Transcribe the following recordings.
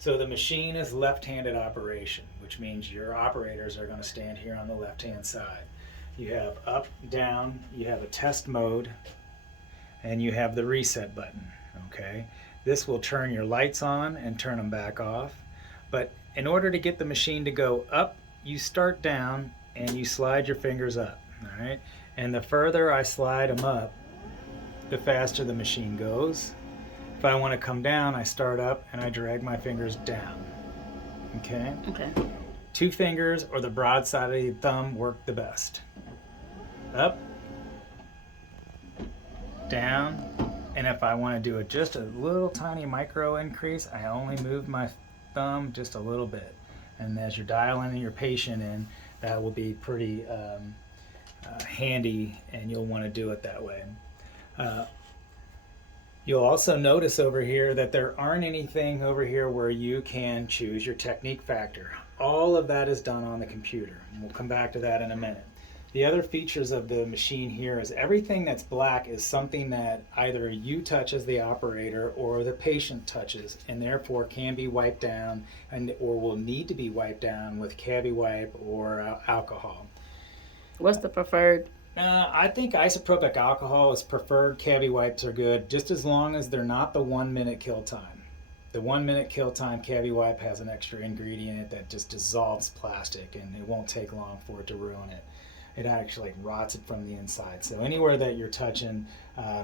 So the machine is left-handed operation, which means your operators are going to stand here on the left-hand side. You have up, down, you have a test mode, and you have the reset button, okay? This will turn your lights on and turn them back off. But in order to get the machine to go up, you start down and you slide your fingers up, all right? And the further I slide them up, the faster the machine goes. If I want to come down, I start up and I drag my fingers down. Okay? Okay. 2 fingers or the broad side of the thumb work the best. Up, down, and if I want to do just a little tiny micro increase, I only move my thumb just a little bit. And as you're dialing your patient in, that will be pretty handy, and you'll want to do it that way. You'll also notice over here that there aren't anything over here where you can choose your technique factor. All of that is done on the computer, and we'll come back to that in a minute. The other features of the machine here is everything that's black is something that either you touch as the operator or the patient touches, and therefore can be wiped down or will need to be wiped down with Cavi wipe or alcohol. What's the preferred? I think isopropyl alcohol is preferred. Cavi wipes are good, just as long as they're not the 1 minute kill time. The 1 minute kill time Cavi wipe has an extra ingredient in it that just dissolves plastic, and it won't take long for it to ruin it. It actually rots it from the inside. So anywhere that you're touching,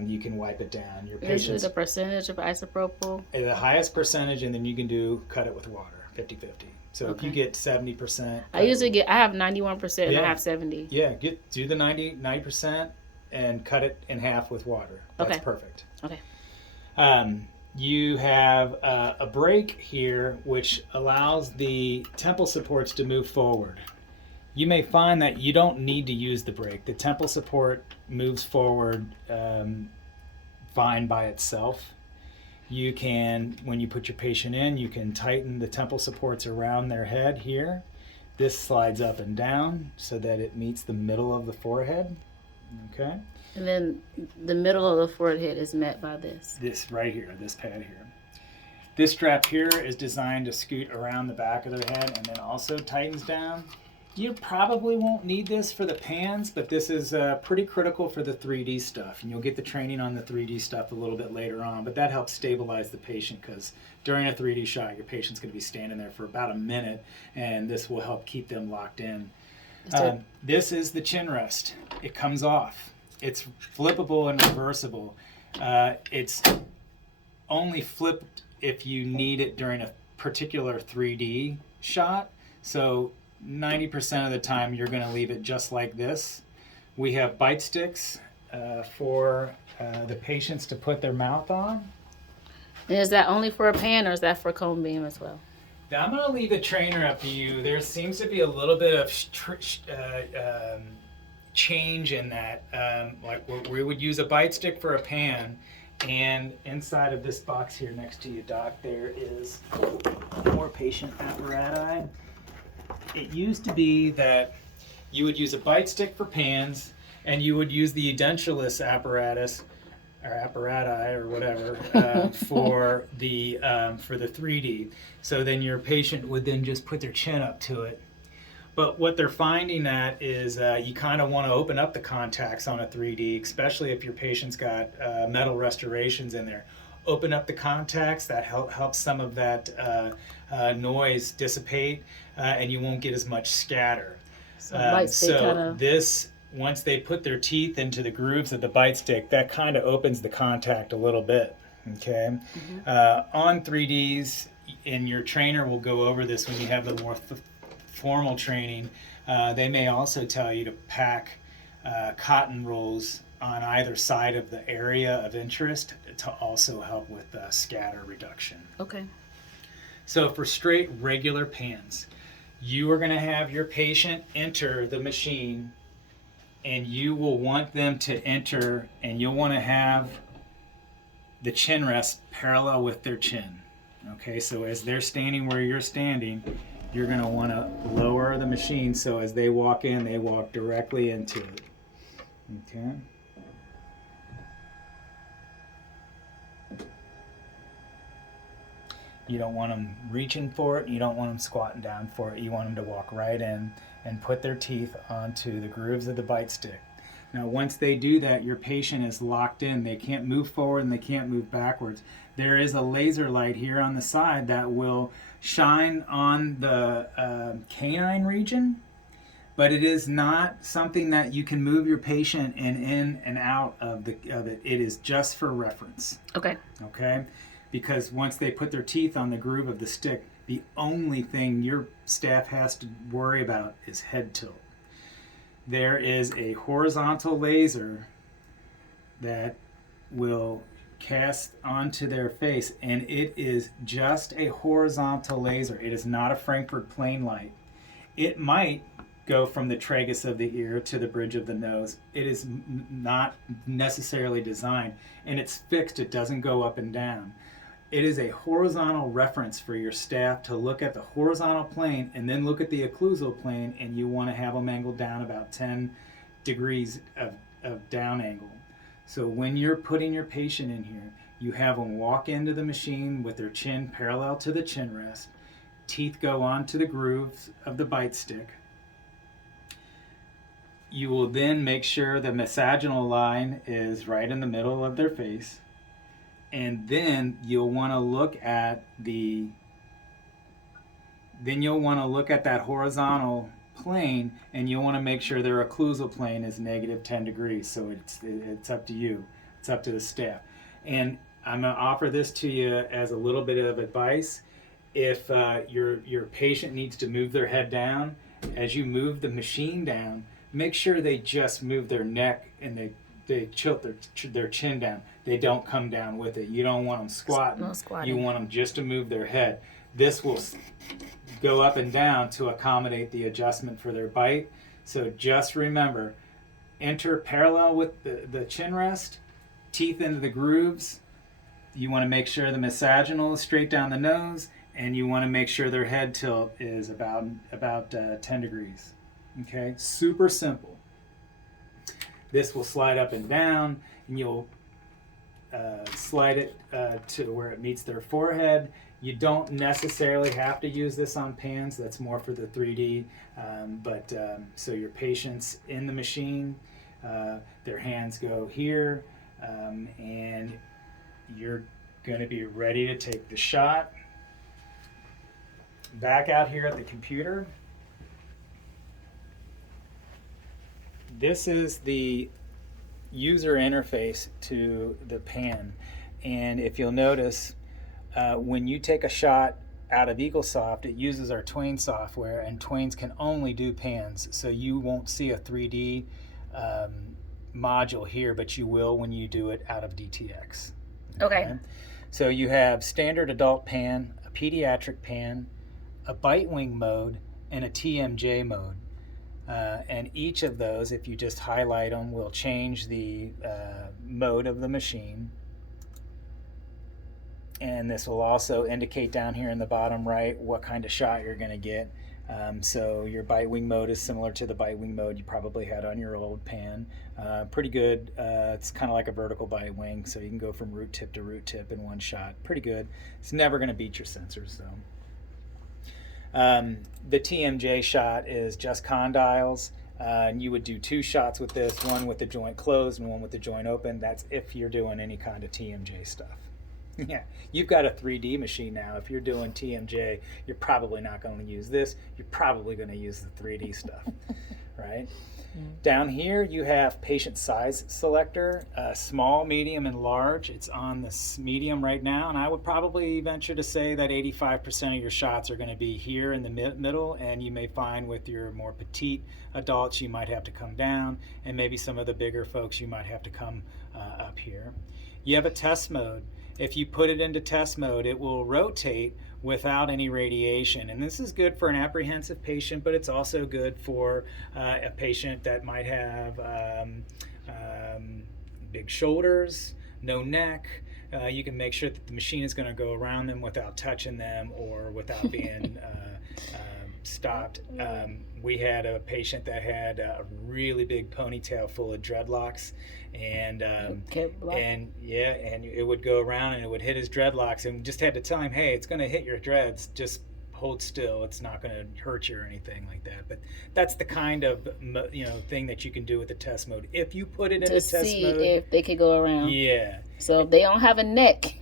you can wipe it down. Your Is it the percentage of isopropyl? The highest percentage, and then you can cut it with water, 50-50. So if you get 70%. I have 91% and I have 70. Yeah, do the 90% and cut it in half with water. That's perfect. Okay. You have a brake here which allows the temple supports to move forward. You may find that you don't need to use the brake. The temple support moves forward fine by itself. You can, when you put your patient in, you can tighten the temple supports around their head here. This slides up and down so that it meets the middle of the forehead. Okay? And then the middle of the forehead is met by this. This right here, this pad here. This strap here is designed to scoot around the back of their head and then also tightens down. You probably won't need this for the pans, but this is pretty critical for the 3D stuff. And you'll get the training on the 3D stuff a little bit later on, but that helps stabilize the patient because during a 3D shot, your patient's going to be standing there for about a minute, and this will help keep them locked in. This is the chin rest. It comes off. It's flippable and reversible. It's only flipped if you need it during a particular 3D shot. So 90% of the time you're going to leave it just like this. We have bite sticks for the patients to put their mouth on. And is that only for a pan or is that for cone beam as well? Now I'm going to leave the trainer up to you. There seems to be a little bit of change in that. Like we would use a bite stick for a pan, and inside of this box here next to you, Doc, there is more patient apparatus. It used to be that you would use a bite stick for pans, and you would use the edentulous apparatus, or apparati, or whatever, for the 3D. So then your patient would then just put their chin up to it. But what they're finding that is you kind of want to open up the contacts on a 3D, especially if your patient's got metal restorations in there. Open up the contacts, that helps some of that noise dissipate, and you won't get as much scatter. This, once they put their teeth into the grooves of the bite stick, that kind of opens the contact a little bit. Okay. On 3Ds, and your trainer will go over this when you have the more formal training. They may also tell you to pack cotton rolls on either side of the area of interest to also help with scatter reduction. Okay. So for straight regular pans, you are going to have your patient enter the machine, and you will want them to enter, and you'll want to have the chin rest parallel with their chin. Okay, so as they're standing where you're standing, you're going to want to lower the machine so as they walk in, they walk directly into it. Okay. You don't want them reaching for it. You don't want them squatting down for it. You want them to walk right in and put their teeth onto the grooves of the bite stick. Now, once they do that, your patient is locked in. They can't move forward and they can't move backwards. There is a laser light here on the side that will shine on the canine region, but it is not something that you can move your patient in and out of it. It is just for reference. Okay. Okay? Because once they put their teeth on the groove of the stick, the only thing your staff has to worry about is head tilt. There is a horizontal laser that will cast onto their face, and it is just a horizontal laser. It is not a Frankfurt plane light. It might go from the tragus of the ear to the bridge of the nose. It is not necessarily designed, and it's fixed. It doesn't go up and down. It is a horizontal reference for your staff to look at the horizontal plane and then look at the occlusal plane, and you want to have them angled down about 10 degrees of down angle. So when you're putting your patient in here, you have them walk into the machine with their chin parallel to the chin rest. Teeth go onto the grooves of the bite stick. You will then make sure the mesaginal line is right in the middle of their face. And then you'll want to look at that horizontal plane, and you'll want to make sure their occlusal plane is negative 10 degrees. So it's up to you. It's up to the staff. And I'm going to offer this to you as a little bit of advice. If your patient needs to move their head down, as you move the machine down, make sure they just move their neck and they tilt their chin down. They don't come down with it. You don't want them squatting. No squatting. You want them just to move their head. This will go up and down to accommodate the adjustment for their bite. So just remember, enter parallel with the chin rest, teeth into the grooves. You want to make sure the mesaginal is straight down the nose, and you want to make sure their head tilt is about 10 degrees. Okay, super simple. This will slide up and down, and you'll slide it to where it meets their forehead. You don't necessarily have to use this on pans. That's more for the 3D. So your patient's in the machine, their hands go here, and you're going to be ready to take the shot. Back out here at the computer. This is the user interface to the pan, and if you'll notice, when you take a shot out of EagleSoft, it uses our Twain software, and Twains can only do pans, so you won't see a 3D module here, but you will when you do it out of DTX. Okay. So you have standard adult pan, a pediatric pan, a bite wing mode, and a TMJ mode. And each of those, if you just highlight them, will change the mode of the machine. And this will also indicate down here in the bottom right what kind of shot you're going to get. So your bite wing mode is similar to the bite wing mode you probably had on your old pan. Pretty good. It's kind of like a vertical bite wing, so you can go from root tip to root tip in one shot. Pretty good. It's never going to beat your sensors, though. The TMJ shot is just condyles. And you would do 2 shots with this, one with the joint closed and one with the joint open. That's if you're doing any kind of TMJ stuff. Yeah, you've got a 3D machine now. If you're doing TMJ, you're probably not going to use this. You're probably going to use the 3D stuff, right? Down here, you have patient size selector, small, medium, and large. It's on the medium right now, and I would probably venture to say that 85% of your shots are going to be here in the middle, and you may find with your more petite adults, you might have to come down, and maybe some of the bigger folks, you might have to come up here. You have a test mode. If you put it into test mode, it will rotate without any radiation. And this is good for an apprehensive patient, but it's also good for a patient that might have big shoulders, no neck. You can make sure that the machine is going to go around them without touching them or without being stopped. We had a patient that had a really big ponytail full of dreadlocks, and it would go around and it would hit his dreadlocks, and we just had to tell him, hey, it's going to hit your dreads. Just hold still. It's not going to hurt you or anything like that. But that's the kind of thing that you can do with the test mode. If you put it in the test mode, to see if they could go around. Yeah. So if they don't have a neck,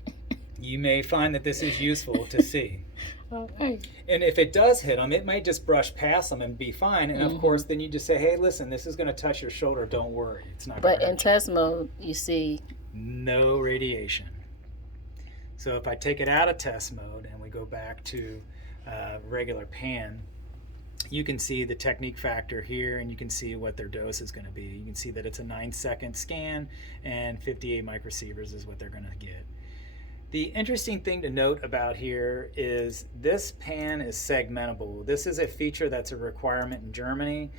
you may find that this is useful to see. Okay. And if it does hit them, it might just brush past them and be fine. And of course, then you just say, hey, listen, this is going to touch your shoulder. Don't worry. It's not going to hurt you. But in test mode, you see no radiation. So if I take it out of test mode and we go back to regular pan, you can see the technique factor here, and you can see what their dose is going to be. You can see that it's a 9-second scan, and 58 microsieverts is what they're going to get. The interesting thing to note about here is this pan is segmentable. This is a feature that's a requirement in Germany.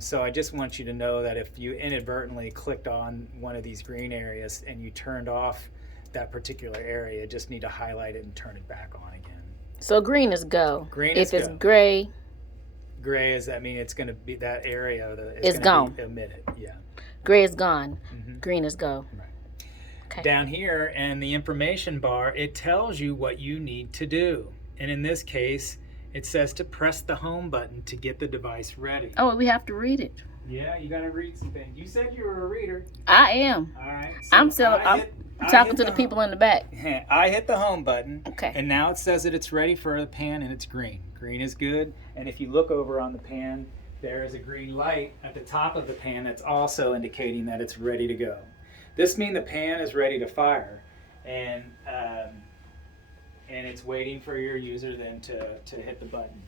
So I just want you to know that if you inadvertently clicked on one of these green areas and you turned off that particular area, just need to highlight it and turn it back on again. So green is go. Green is go. If it's gray is, that means it's going to be that area is gone. Omitted. Yeah. Gray is gone. Green is go. Right. Okay. Down here in the information bar, it tells you what you need to do. And in this case, it says to press the home button to get the device ready. Oh, we have to read it. Yeah, you got to read some things. You said you were a reader. I am. All right. So I'm talking to the people in the back. I hit the home button. Okay. And now it says that it's ready for the pan, and it's green. Green is good. And if you look over on the pan, there is a green light at the top of the pan that's also indicating that it's ready to go. This means the pan is ready to fire, and it's waiting for your user then to hit the button.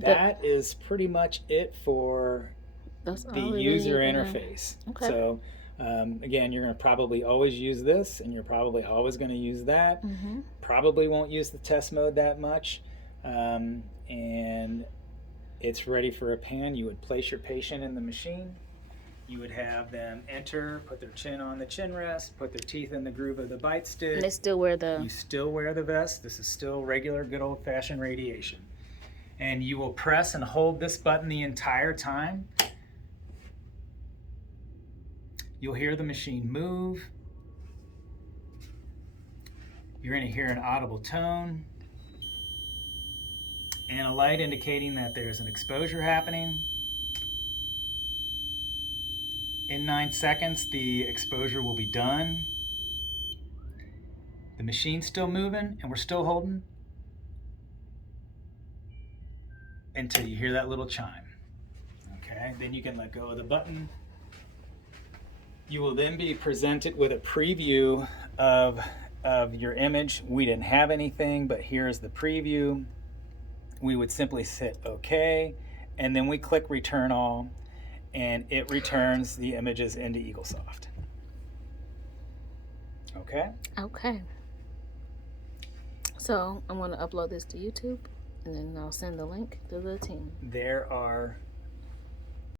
That is pretty much it for the user interface. Okay. So again, you're going to probably always use this, and you're probably always going to use that. Probably won't use the test mode that much, and it's ready for a pan. You would place your patient in the machine. You would have them enter, put their chin on the chin rest, put their teeth in the groove of the bite stick. And they still wear You still wear the vest. This is still regular, good old-fashioned radiation. And you will press and hold this button the entire time. You'll hear the machine move. You're going to hear an audible tone and a light indicating that there's an exposure happening. In 9 seconds, the exposure will be done. The machine's still moving, and we're still holding until you hear that little chime. Okay, then you can let go of the button. You will then be presented with a preview of your image. We didn't have anything, but here's the preview. We would simply hit OK, and then we click Return All, and it returns the images into EagleSoft. Okay? Okay. So I'm going to upload this to YouTube, and then I'll send the link to the team. There are